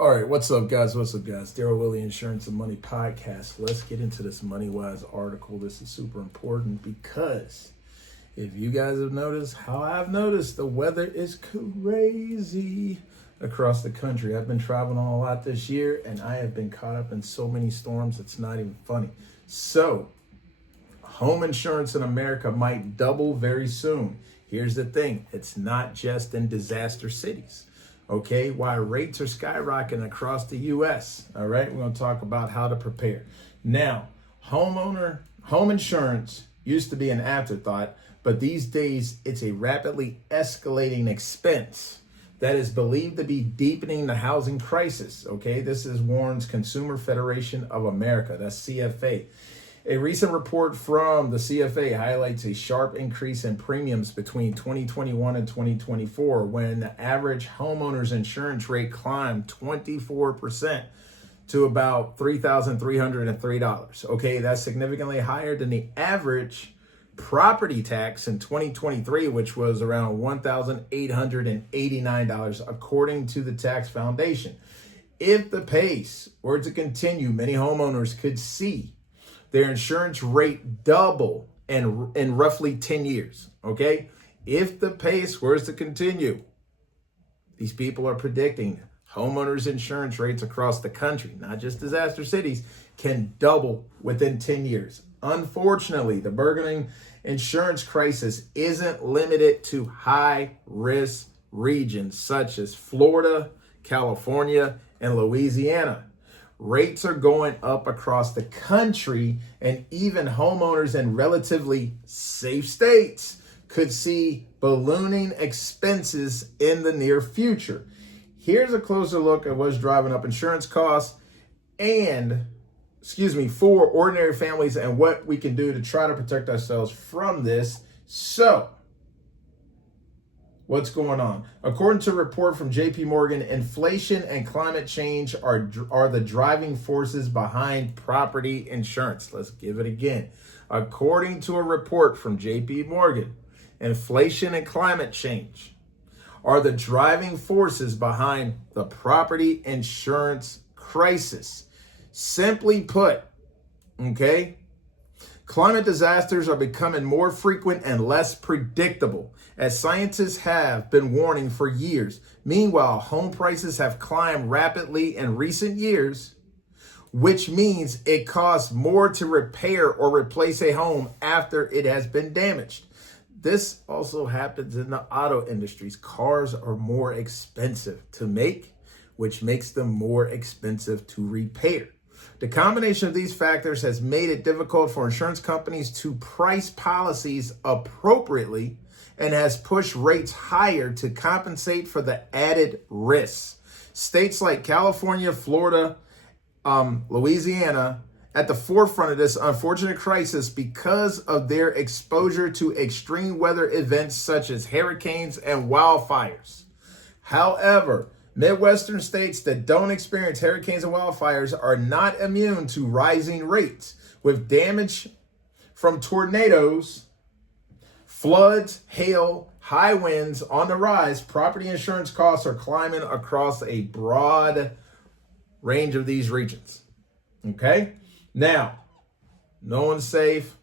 All right, what's up, guys? What's up, guys? Daryl Willie, Insurance and Money Podcast. Let's get into this MoneyWise article. This is super important because if you guys have noticed how I've noticed, the weather is crazy across the country. I've been traveling a lot this year, and I have been caught up in so many storms, it's not even funny. So, home insurance in America might double very soon. Here's the thing. It's not just in disaster cities. Okay, why rates are skyrocketing across the U.S. All right, we're going to talk about how to prepare. Now, home insurance used to be an afterthought, but these days it's a rapidly escalating expense that is believed to be deepening the housing crisis. Okay, this is Warren's Consumer Federation of America, that's CFA. A recent report from the CFA highlights a sharp increase in premiums between 2021 and 2024 when the average homeowner's insurance rate climbed 24% to about $3,303. Okay, that's significantly higher than the average property tax in 2023, which was around $1,889, according to the Tax Foundation. If the pace were to continue, many homeowners could see their insurance rate double in roughly 10 years, okay? If the pace were to continue, these people are predicting homeowners' insurance rates across the country, not just disaster cities, can double within 10 years. Unfortunately, the burgeoning insurance crisis isn't limited to high-risk regions such as Florida, California, and Louisiana. Rates are going up across the country, and even homeowners in relatively safe states could see ballooning expenses in the near future. Here's a closer look at what's driving up insurance costs for ordinary families and what we can do to try to protect ourselves from this. So, what's going on? According to a report from JP Morgan, inflation and climate change are the driving forces behind property insurance. Let's give it again. According to a report from JP Morgan, inflation and climate change are the driving forces behind the property insurance crisis. Simply put, okay, climate disasters are becoming more frequent and less predictable, as scientists have been warning for years. Meanwhile, home prices have climbed rapidly in recent years, which means it costs more to repair or replace a home after it has been damaged. This also happens in the auto industries. Cars are more expensive to make, which makes them more expensive to repair. The combination of these factors has made it difficult for insurance companies to price policies appropriately and has pushed rates higher to compensate for the added risks. States like California, Florida, Louisiana, at the forefront of this unfortunate crisis because of their exposure to extreme weather events such as hurricanes and wildfires. However, Midwestern states that don't experience hurricanes and wildfires are not immune to rising rates. With damage from tornadoes, floods, hail, high winds on the rise, property insurance costs are climbing across a broad range of these regions. Okay? Now, no one's safe.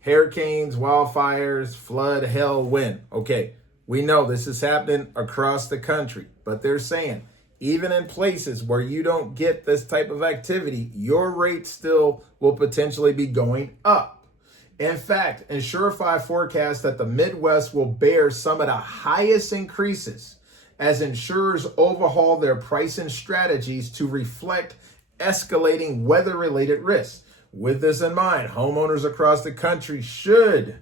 Hurricanes, wildfires, flood, hail, wind. Okay. We know this is happening across the country, but they're saying even in places where you don't get this type of activity, your rate still will potentially be going up. In fact, Insurify forecasts that the Midwest will bear some of the highest increases as insurers overhaul their pricing strategies to reflect escalating weather-related risks. With this in mind, homeowners across the country should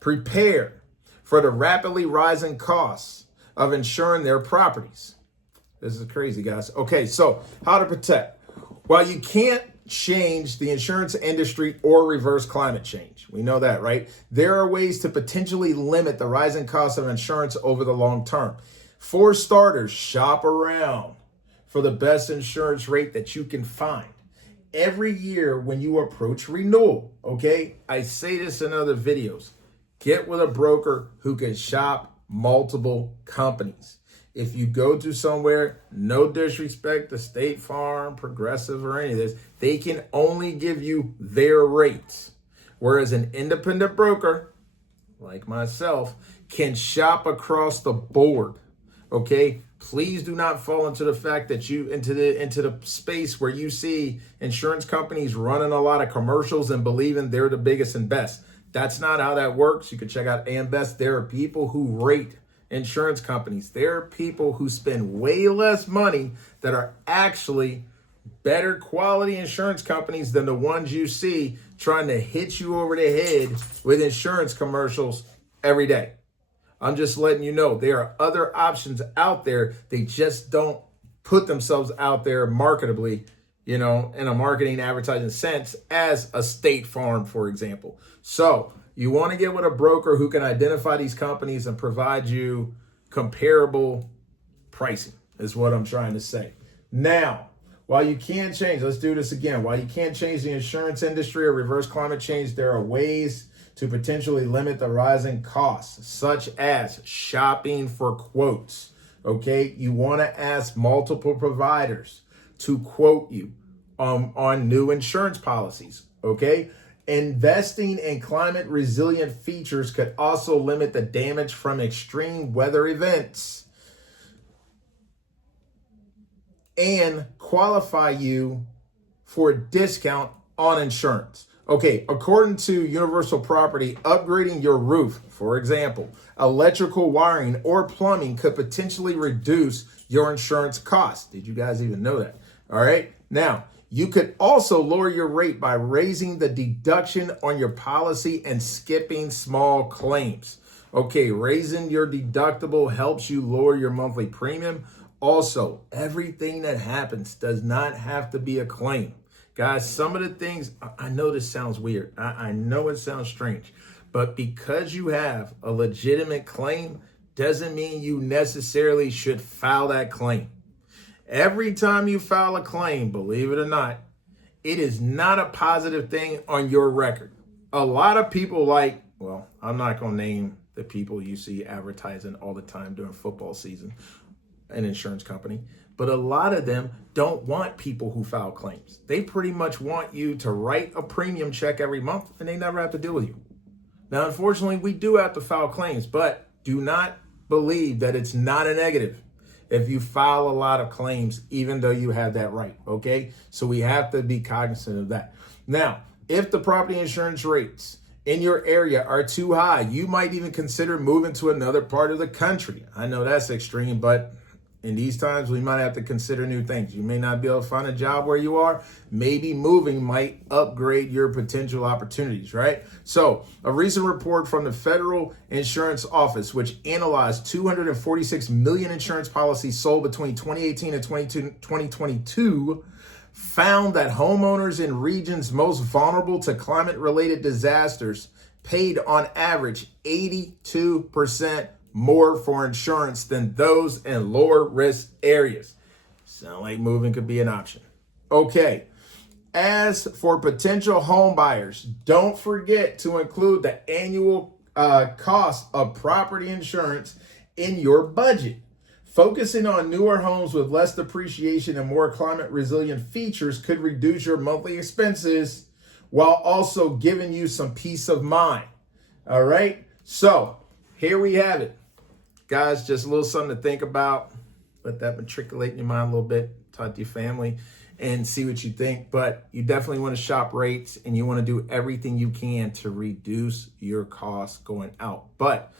prepare for the rapidly rising costs of insuring their properties. This is crazy, guys. Okay, so how to protect? While you can't change the insurance industry or reverse climate change, we know that, right? There are ways to potentially limit the rising costs of insurance over the long term. For starters, shop around for the best insurance rate that you can find. Every year when you approach renewal, okay? I say this in other videos. Get with a broker who can shop multiple companies. If you go to somewhere, no disrespect to State Farm, Progressive, or any of this, they can only give you their rates. Whereas an independent broker, like myself, can shop across the board. Okay? Please do not fall into the fact that into the space where you see insurance companies running a lot of commercials and believing they're the biggest and best. That's not how that works. You can check out AM Best. There are people who rate insurance companies. There are people who spend way less money that are actually better quality insurance companies than the ones you see trying to hit you over the head with insurance commercials every day. I'm just letting you know there are other options out there. They just don't put themselves out there marketably, in a marketing advertising sense as a State Farm, for example. So you want to get with a broker who can identify these companies and provide you comparable pricing is what I'm trying to say. Now, while you can't change, let's do this again. While you can't change the insurance industry or reverse climate change, there are ways to potentially limit the rising costs, such as shopping for quotes. Okay, you want to ask multiple providers to quote you on new insurance policies. Okay, investing in climate resilient features could also limit the damage from extreme weather events and qualify you for a discount on insurance. Okay, according to Universal Property, upgrading your roof, for example, electrical wiring or plumbing could potentially reduce your insurance costs. Did you guys even know that? All right. Now, you could also lower your rate by raising the deduction on your policy and skipping small claims. Okay, raising your deductible helps you lower your monthly premium. Also, everything that happens does not have to be a claim. Guys, some of the things, I know this sounds weird. I know it sounds strange, but because you have a legitimate claim doesn't mean you necessarily should file that claim. Every time you file a claim, believe it or not, it is not a positive thing on your record. A lot of people I'm not going to name the people you see advertising all the time during football season, an insurance company, but a lot of them don't want people who file claims. They pretty much want you to write a premium check every month and they never have to deal with you. Now, unfortunately, we do have to file claims, but do not believe that it's not a negative if you file a lot of claims, even though you have that right, okay? So we have to be cognizant of that. Now, if the property insurance rates in your area are too high, you might even consider moving to another part of the country. I know that's extreme, but in these times, we might have to consider new things. You may not be able to find a job where you are. Maybe moving might upgrade your potential opportunities, right? So a recent report from the Federal Insurance Office, which analyzed 246 million insurance policies sold between 2018 and 2022, found that homeowners in regions most vulnerable to climate-related disasters paid on average 82% more for insurance than those in lower risk areas. Sound like moving could be an option. Okay. As for potential home buyers, don't forget to include the annual cost of property insurance in your budget. Focusing on newer homes with less depreciation and more climate resilient features could reduce your monthly expenses while also giving you some peace of mind. All right. So here we have it. Guys, just a little something to think about. Let that matriculate in your mind a little bit. Talk to your family and see what you think. But you definitely want to shop rates and you want to do everything you can to reduce your costs going out. But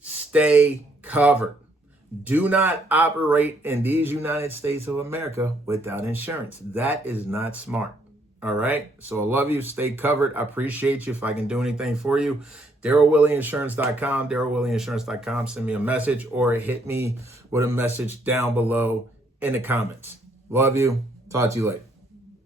stay covered. Do not operate in these United States of America without insurance. That is not smart. All right. So I love you. Stay covered. I appreciate you. If I can do anything for you, DarylWillieInsurance.com, DarylWillieInsurance.com. Send me a message or hit me with a message down below in the comments. Love you. Talk to you later.